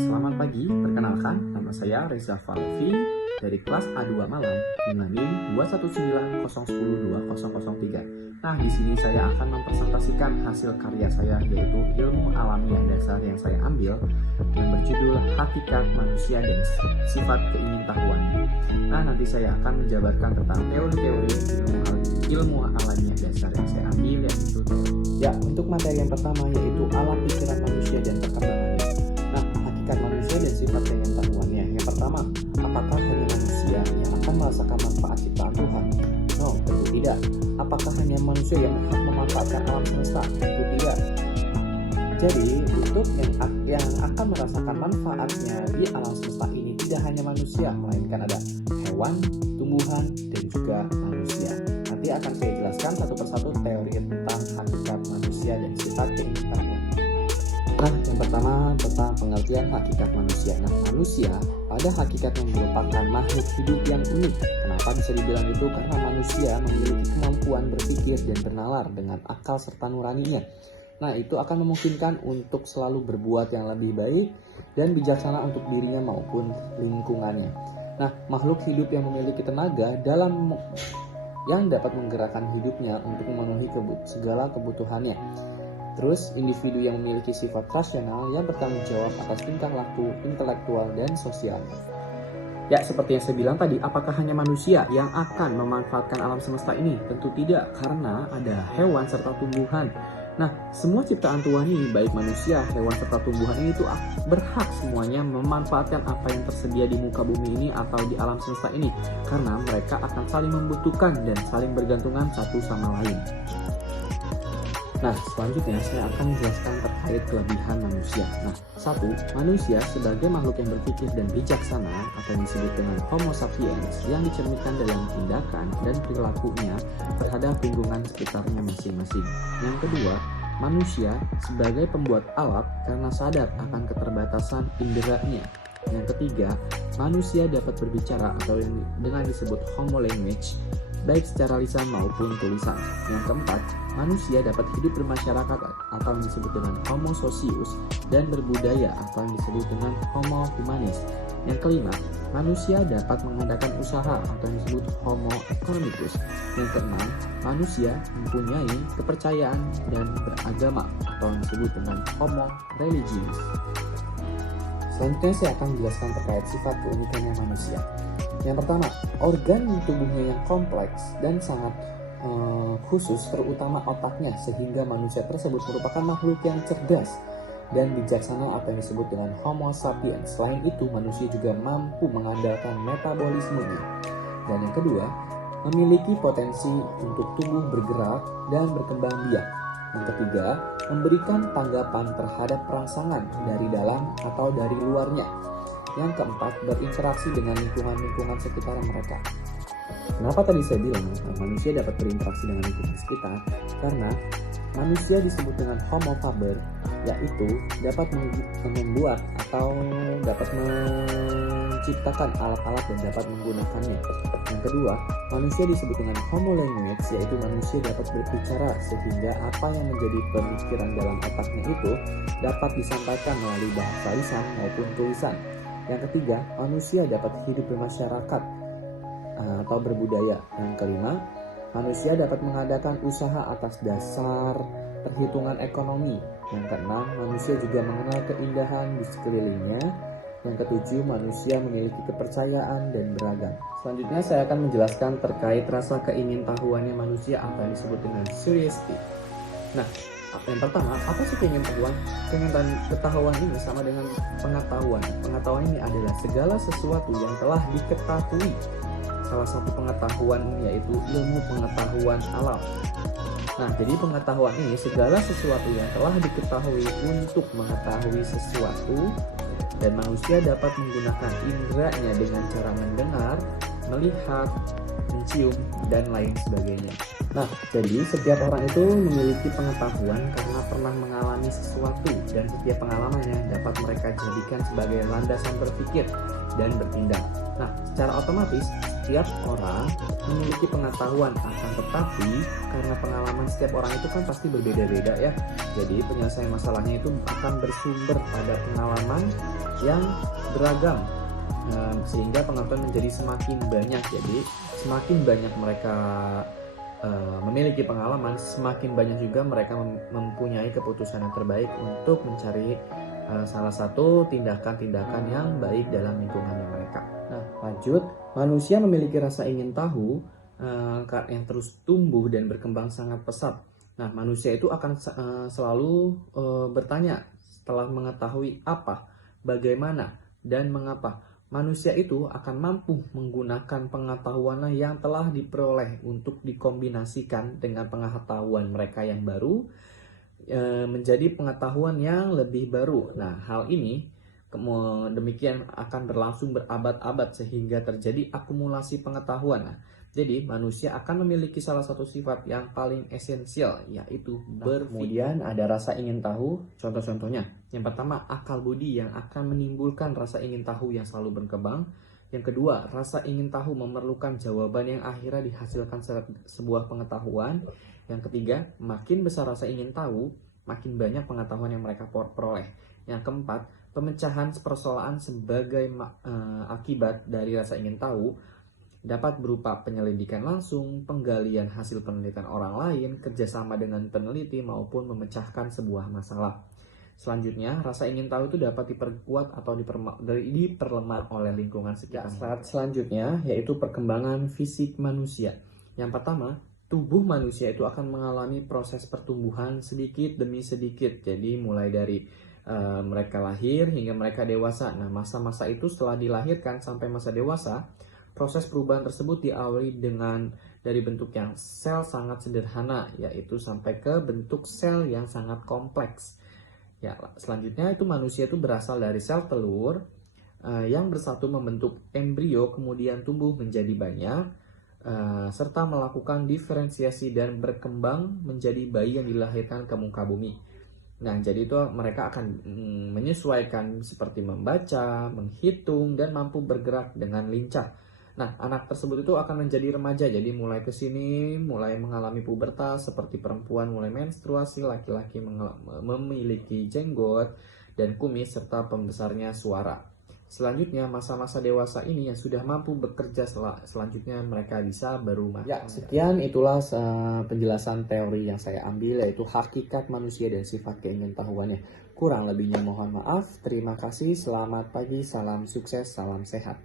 Selamat pagi, perkenalkan nama saya Reza Falvi dari kelas A2 Malam dengan NIM 21901020003. Nah, di sini saya akan mempresentasikan hasil karya saya yaitu ilmu alamiah dasar yang saya ambil yang berjudul Hakikat Manusia dan Sifat Keingintahuannya. Nah, nanti saya akan menjabarkan tentang teori-teori ilmu alamiah dasar yang saya ambil yaitu untuk materi yang pertama yaitu alam pikiran manusia dan perkembangannya. Nah, hakikat manusia dan sifat keingintahuannya. Yang pertama, apakah hanya manusia yang akan merasakan manfaat ciptaan Tuhan? No, tentu tidak. Apakah hanya manusia yang berhak memanfaatkan alam semesta? Tentu tidak. Jadi, untuk yang akan merasakan manfaatnya di alam semesta ini tidak hanya manusia, melainkan ada hewan, tumbuhan, dan juga manusia. Nanti akan saya jelaskan satu persatu teori tentang hakikat manusia dan sifat keingintahuan. Nah, yang pertama tentang pengertian hakikat manusia. Nah, manusia pada hakikatnya merupakan makhluk hidup yang unik. Kenapa bisa dibilang itu? Karena manusia memiliki kemampuan berpikir dan bernalar dengan akal serta nuraninya. Nah, itu akan memungkinkan untuk selalu berbuat yang lebih baik dan bijaksana untuk dirinya maupun lingkungannya. Nah, makhluk hidup yang memiliki tenaga yang dapat menggerakkan hidupnya untuk memenuhi segala kebutuhannya. Terus, individu yang memiliki sifat rasional yang bertanggung jawab atas tingkah laku intelektual dan sosial. Ya, seperti yang saya bilang tadi, apakah hanya manusia yang akan memanfaatkan alam semesta ini? Tentu tidak, karena ada hewan serta tumbuhan. Nah, semua ciptaan Tuhan ini, baik manusia, hewan serta tumbuhan ini itu berhak semuanya memanfaatkan apa yang tersedia di muka bumi ini atau di alam semesta ini, karena mereka akan saling membutuhkan dan saling bergantungan satu sama lain. Nah, selanjutnya saya akan menjelaskan terkait kelebihan manusia. Nah, satu, manusia sebagai makhluk yang berpikir dan bijaksana atau yang disebut dengan Homo sapiens yang dicerminkan dalam tindakan dan perilakunya terhadap lingkungan sekitarnya masing-masing. Yang kedua, manusia sebagai pembuat alat karena sadar akan keterbatasan inderanya. Yang ketiga, manusia dapat berbicara atau yang dengan disebut Homo language, baik secara lisan maupun tulisan. Yang keempat, manusia dapat hidup bermasyarakat atau yang disebut dengan Homo socius dan berbudaya atau yang disebut dengan Homo humanis. Yang kelima, manusia dapat mengadakan usaha atau yang disebut Homo economicus. Yang keenam, manusia mempunyai kepercayaan dan beragama atau yang disebut dengan Homo religius. Selanjutnya saya akan menjelaskan terkait sifat keunikannya manusia. Yang pertama, organ tubuhnya yang kompleks dan sangat khusus, terutama otaknya, sehingga manusia tersebut merupakan makhluk yang cerdas dan bijaksana atau yang disebut dengan Homo sapiens. Selain itu, manusia juga mampu mengandalkan metabolismenya. Dan yang kedua, memiliki potensi untuk tumbuh bergerak dan berkembang biak. Yang ketiga, memberikan tanggapan terhadap rangsangan dari dalam atau dari luarnya. Yang keempat, berinteraksi dengan lingkungan sekitar mereka. Kenapa tadi saya bilang manusia dapat berinteraksi dengan lingkungan sekitar? Karena manusia disebut dengan Homo faber, yaitu dapat membuat atau dapat menciptakan alat-alat dan dapat menggunakannya. Yang kedua, manusia disebut dengan Homo language, yaitu manusia dapat berbicara sehingga apa yang menjadi pemikiran dalam otaknya itu dapat disampaikan melalui bahasa lisan maupun tulisan. Yang ketiga, manusia dapat hidup bermasyarakat atau berbudaya. Yang kelima, manusia dapat mengadakan usaha atas dasar perhitungan ekonomi. Yang keenam, manusia juga mengenal keindahan di sekelilingnya. Yang ketujuh, manusia memiliki kepercayaan dan beragam. Selanjutnya saya akan menjelaskan terkait rasa keingintahuannya manusia atau yang disebut dengan curiosity. Nah, yang pertama, apa sih keingintahuan? Keingintahuan ini sama dengan pengetahuan. Pengetahuan ini adalah segala sesuatu yang telah diketahui. Salah satu pengetahuan yaitu ilmu pengetahuan alam. Nah, jadi pengetahuan ini segala sesuatu yang telah diketahui untuk mengetahui sesuatu, dan manusia dapat menggunakan inderanya dengan cara mendengar, melihat, mencium, dan lain sebagainya. Nah, jadi setiap orang itu memiliki pengetahuan karena pernah mengalami sesuatu, dan setiap pengalamannya dapat mereka jadikan sebagai landasan berpikir dan bertindak. Nah, secara otomatis Setiap orang memiliki pengetahuan, akan tetapi karena pengalaman setiap orang itu kan pasti berbeda-beda ya. Jadi penyelesaian masalahnya itu akan bersumber pada pengalaman yang beragam. Sehingga pengetahuan menjadi semakin banyak. Jadi semakin banyak mereka memiliki pengalaman, semakin banyak juga mereka mempunyai keputusan yang terbaik untuk mencari salah satu tindakan-tindakan yang baik dalam lingkungannya mereka. Nah, lanjut, manusia memiliki rasa ingin tahu yang terus tumbuh dan berkembang sangat pesat. Nah, manusia itu akan selalu bertanya setelah mengetahui apa, bagaimana, dan mengapa. Manusia itu akan mampu menggunakan pengetahuan yang telah diperoleh untuk dikombinasikan dengan pengetahuan mereka yang baru menjadi pengetahuan yang lebih baru. Nah, hal ini demikian akan berlangsung berabad-abad sehingga terjadi akumulasi pengetahuan. Nah, jadi manusia akan memiliki salah satu sifat yang paling esensial, yaitu berpikir. Kemudian ada rasa ingin tahu. Contoh-contohnya, yang pertama akal budi yang akan menimbulkan rasa ingin tahu yang selalu berkembang. Yang kedua, rasa ingin tahu memerlukan jawaban yang akhirnya dihasilkan sebuah pengetahuan. Yang ketiga, makin besar rasa ingin tahu, makin banyak pengetahuan yang mereka peroleh. Yang keempat, pemecahan persoalan sebagai akibat dari rasa ingin tahu dapat berupa penyelidikan langsung, penggalian hasil penelitian orang lain, kerjasama dengan peneliti, maupun memecahkan sebuah masalah. Selanjutnya, rasa ingin tahu itu dapat diperkuat atau diperlemah oleh lingkungan sekitar. Selanjutnya, yaitu perkembangan fisik manusia. Yang pertama, tubuh manusia itu akan mengalami proses pertumbuhan sedikit demi sedikit. Jadi mulai dari mereka lahir hingga mereka dewasa. Nah, masa-masa itu setelah dilahirkan sampai masa dewasa, proses perubahan tersebut diawali dari bentuk yang sel sangat sederhana, yaitu sampai ke bentuk sel yang sangat kompleks. Ya, selanjutnya itu manusia itu berasal dari sel telur yang bersatu membentuk embrio, kemudian tumbuh menjadi banyak, serta melakukan diferensiasi dan berkembang menjadi bayi yang dilahirkan ke muka bumi. Nah, jadi itu mereka akan menyesuaikan seperti membaca, menghitung, dan mampu bergerak dengan lincah. Nah, anak tersebut itu akan menjadi remaja, jadi mulai kesini mulai mengalami pubertas, seperti perempuan mulai menstruasi, laki-laki memiliki jenggot dan kumis, serta pembesarnya suara. Selanjutnya, masa-masa dewasa ini yang sudah mampu bekerja, selanjutnya mereka bisa berumah. Ya, sekian itulah penjelasan teori yang saya ambil, yaitu hakikat manusia dan sifat keingintahuannya. Kurang lebihnya mohon maaf. Terima kasih, selamat pagi, salam sukses, salam sehat.